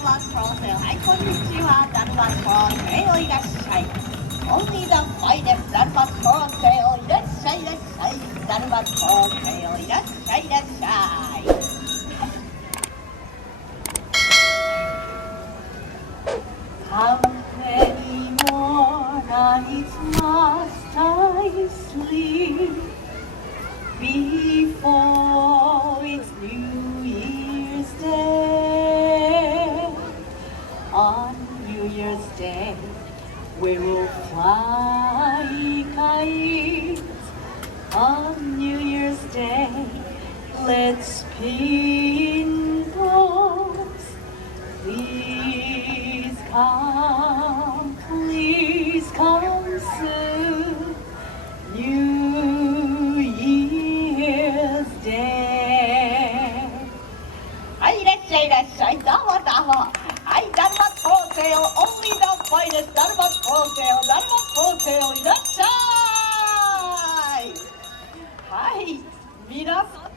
Daruma Storyteller. Hi, konnichiwa, Daruma Storyteller, irashai. Only the finest Daruma Storyteller, irashai, irashai. Daruma Storyteller, irashai, irashai. How many more nights must I sleep before it's New Year's Day? On New Year's Day, we will fly kites. On New Year's Day, let's spin tops. Please come soon. New Year's Day. はい、いらっしゃいいらっしゃい。どうもどうも。はい、Daruma Storyteller, only the finest Daruma Storyteller, Daruma Storyteller, いらっしゃい。はい、皆さん。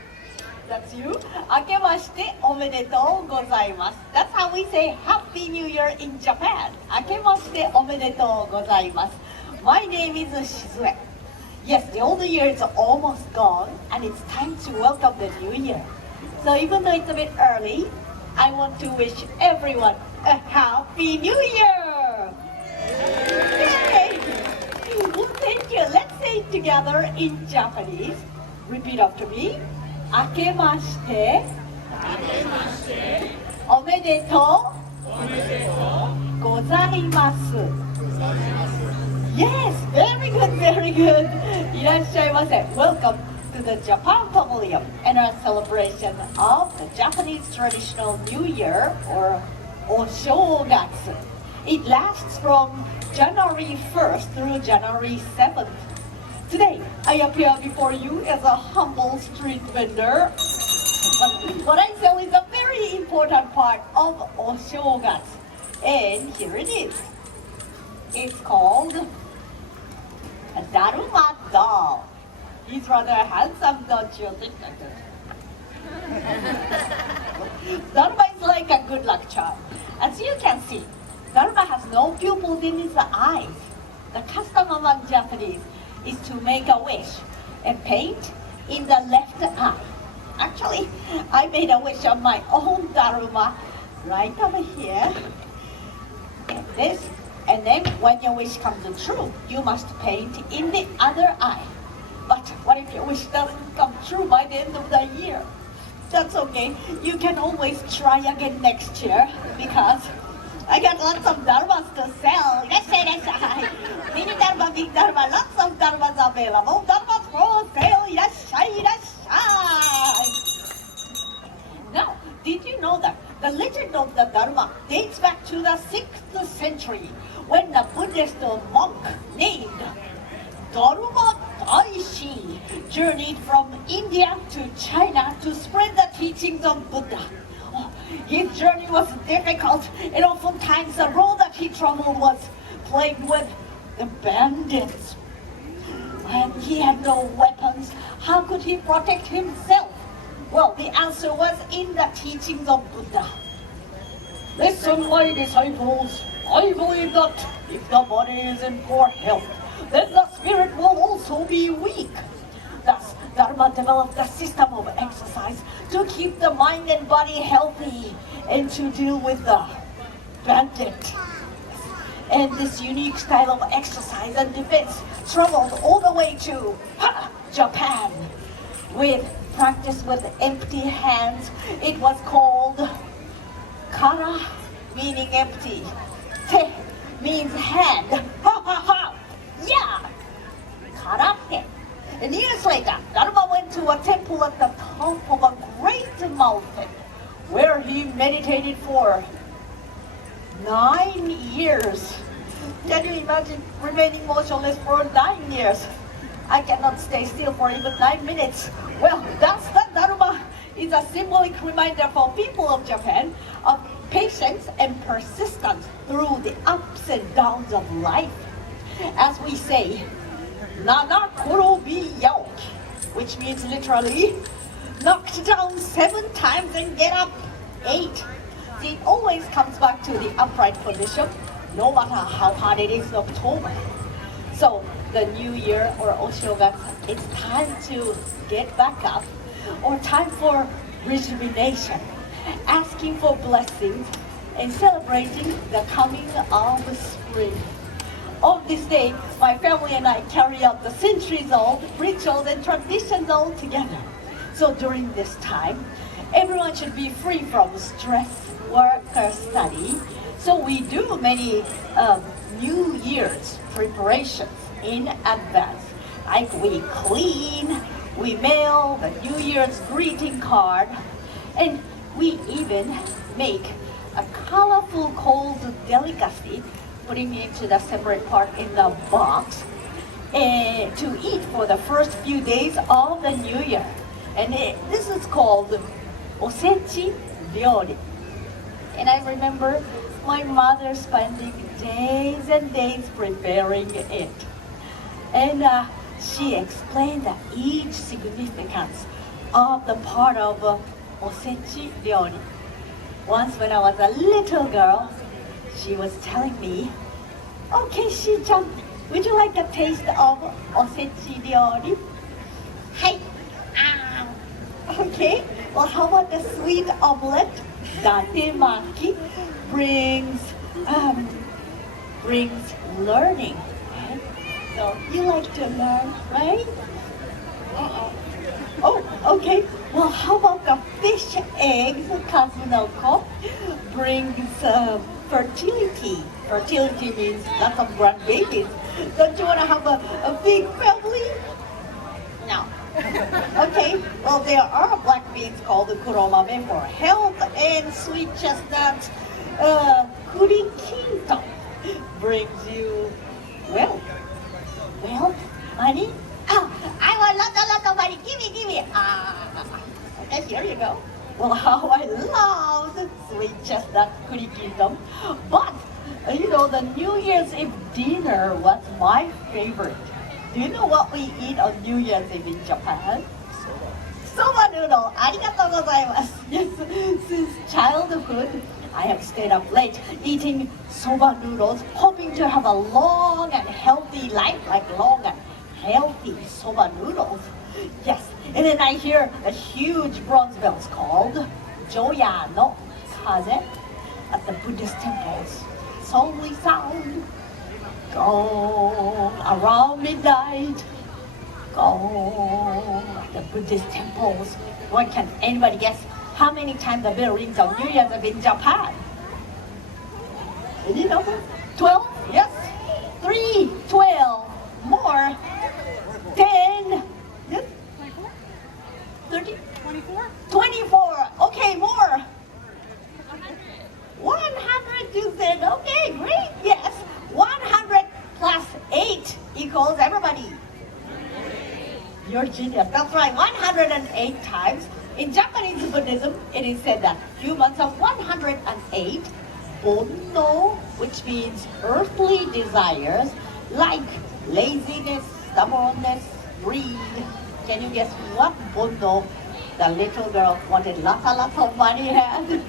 That's you. 明けましておめでとうございます。That's how we say Happy New Year in Japan. 明けましておめでとうございます。My name is Shizue. Yes, the old year is almost gone and it's time to welcome the new year. So even though it's a bit early, I want to wish everyone a Happy New Year! Yay! Well, thank you. Let's say it together in Japanese. Repeat after me. 明けましておめでとうございます。Yes, very good, very good. いらっしゃいませ。Welcome to the Japan Pavilion and our celebration of the Japanese traditional New Year or Oshogatsu. It lasts from January 1st through January 7th. Today, I appear before you as a humble street vendor. But what I sell is a very important part of Oshogatsu. And here it is. It's called a Daruma doll. He's rather handsome, don't you think? Daruma is like a good luck charm. As you can see, Daruma has no pupils in his eyes. The custom among Japanese is to make a wish and paint in the left eye. Actually, I made a wish on my own Daruma right over here. And this, and then when your wish comes true, you must paint in the other eye. But what if your wish doesn't come true by the end of the year? That's okay. You can always try again next year because I got lots of Darmas to sell. Mini Daruma, big Daruma, lots of Darmas available. Darmas for sale. Now, did you know that the legend of the Daruma dates back to the 6th century when the Buddhist monk named Daurma journeyed from India to China to spread the teachings of Buddha. His journey was difficult, and oftentimes the road that he traveled was plagued with the bandits. And he had no weapons. How could he protect himself? Well, the answer was in the teachings of Buddha. Listen, my disciples, I believe that if the body is in poor health, then the spirit will also be weak. Thus, Daruma developed a system of exercise to keep the mind and body healthy and to deal with the bandit. And this unique style of exercise and defense traveled all the way to Japan. With practice with empty hands, it was called kara, meaning empty. Te means hand. Yeah! Karate. And years later, Daruma went to a temple at the top of a great mountain where he meditated for 9 years. Can you imagine remaining motionless for 9 years? I cannot stay still for even 9 minutes. Well, that's the Daruma is a symbolic reminder for people of Japan of patience and persistence through the ups and downs of life. As we say, Nana Korobi Yaoki, which means literally knocked down 7 times and get up 8. seat always comes back to the upright position, no matter how hot it is in October. So the new year or Oshogatsu, it's time to get back up, or time for rejuvenation, asking for blessings and celebrating the coming of spring. On this day, my family and I carry out the centuries-old rituals and traditions all together. So during this time, everyone should be free from stress, work, or study. So we do many New Year's preparations in advance. Like we clean, we mail the New Year's greeting card, and we even make a colorful cold delicacy, putting it into the separate part in the box, to eat for the first few days of the New Year. And this is called osechi ryori. And I remember my mother spending days and days preparing it. And she explained each significance of the part of osechi ryori. Once when I was a little girl, she was telling me, "Okay, Shi-chan, would you like a taste of osechi ryori?" Hi. Okay, well, how about the sweet omelette? Datemaki brings learning. Right? So you like to learn, right? Oh, okay. Well, how about the fish eggs? Kazunoko brings fertility. Fertility means lots of grandbabies. Don't you want to have a big family? No. Okay, well, there are black beans called kuromame for health, and sweet chestnut kurikinto brings you wealth. Wealth? Money? Oh, I want lots of money. Give me. Okay, here you go. Well, how I love sweet chestnut kurikinto. But, the New Year's Eve dinner was my favorite. Do you know what we eat on New Year's Eve in Japan? Soba noodle. Arigatou gozaimasu. Yes, since childhood, I have stayed up late eating soba noodles, hoping to have a long and healthy life, like long and healthy soba noodles. Yes, and then I hear a huge bronze bells called Joya no Kaze at the Buddhist temples. Solemnly sound. Go around midnight. Go at the Buddhist temples. What can anybody guess how many times the bell rings on New Year's Eve in Japan? Did you know that? 12? Yes. 3, 12. More. 10. Yes. 30? 24? 24. Okay, more. 100 you said. Okay, great. Yes. 100 plus 8 equals everybody. You're genius. That's right. 108 times. In Japanese Buddhism, it is said that humans have 108 bonno, which means earthly desires, like laziness, stubbornness, greed. Can you guess what bonno the little girl wanted lots of money had?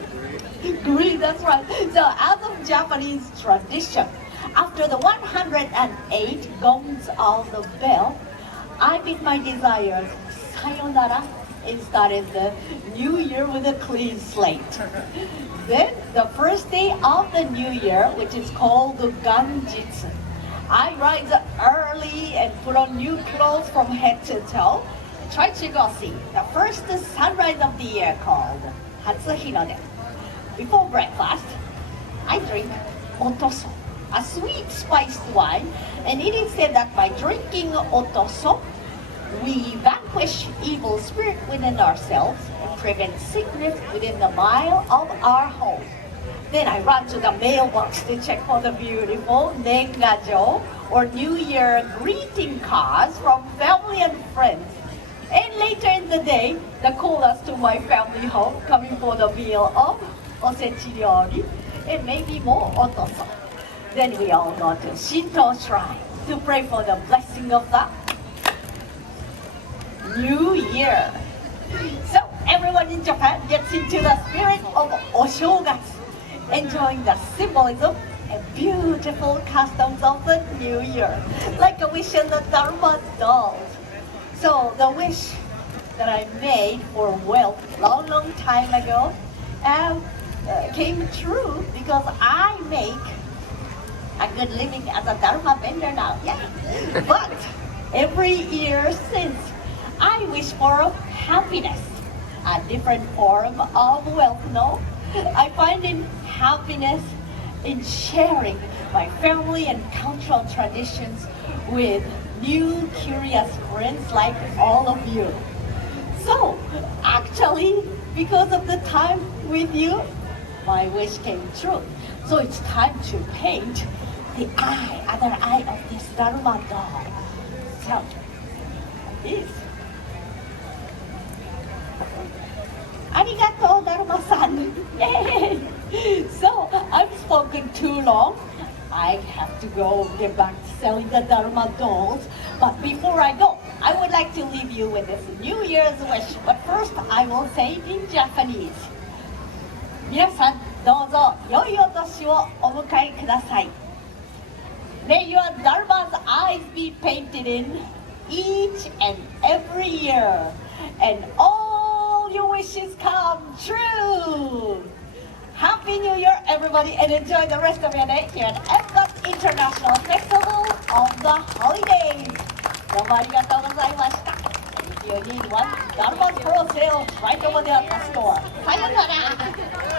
Greed, that's right. So as of Japanese tradition, after the 108 gongs of the bell, I beat my desires, sayonara, and started the new year with a clean slate. Then the first day of the new year, which is called the Ganjitsu, I rise early and put on new clothes from head to toe. Try to go see the first sunrise of the year called Hatsuhinode. Before breakfast, I drink otoso, a sweet spiced wine, and it is said that by drinking otoso, we vanquish evil spirit within ourselves and prevent sickness within the mile of our home. Then I run to the mailbox to check for the beautiful nengajo, or New Year greeting cards from family and friends. And later in the day, the callers to my family home coming for the meal of osechi ryori and maybe more otoso. Then we all go to Shinto shrine to pray for the blessing of the New Year. So everyone in Japan gets into the spirit of Oshogatsu. enjoying the symbolism and beautiful customs of the new year, like a wish in the Daruma dolls. So the wish that I made for wealth long time ago came true because I make a good living as a Dharma vendor now. Yeah. But every year since, I wish for happiness, a different form of wealth. No, I find in happiness in sharing my family and cultural traditions with new curious friends like all of you. So actually, because of the time with you, my wish came true. So it's time to paint the other eye of this Daruma doll. So, this. Arigato, Daruma-san. Yay! So, I've spoken too long. I have to go get back to selling the Daruma dolls. But before I go, I would like to leave you with this New Year's wish. But first, I will say it in Japanese. 皆さん、どうぞ良いお年をお迎えください。May your Dharma's eyes be painted in each and every year, and all your wishes come true. Happy New Year, everybody, and enjoy the rest of your day here at Epcot International Festival of the Holidays. どうもありがとうございました。If you need one, Dharma's for sale right over there at the store. さよなら。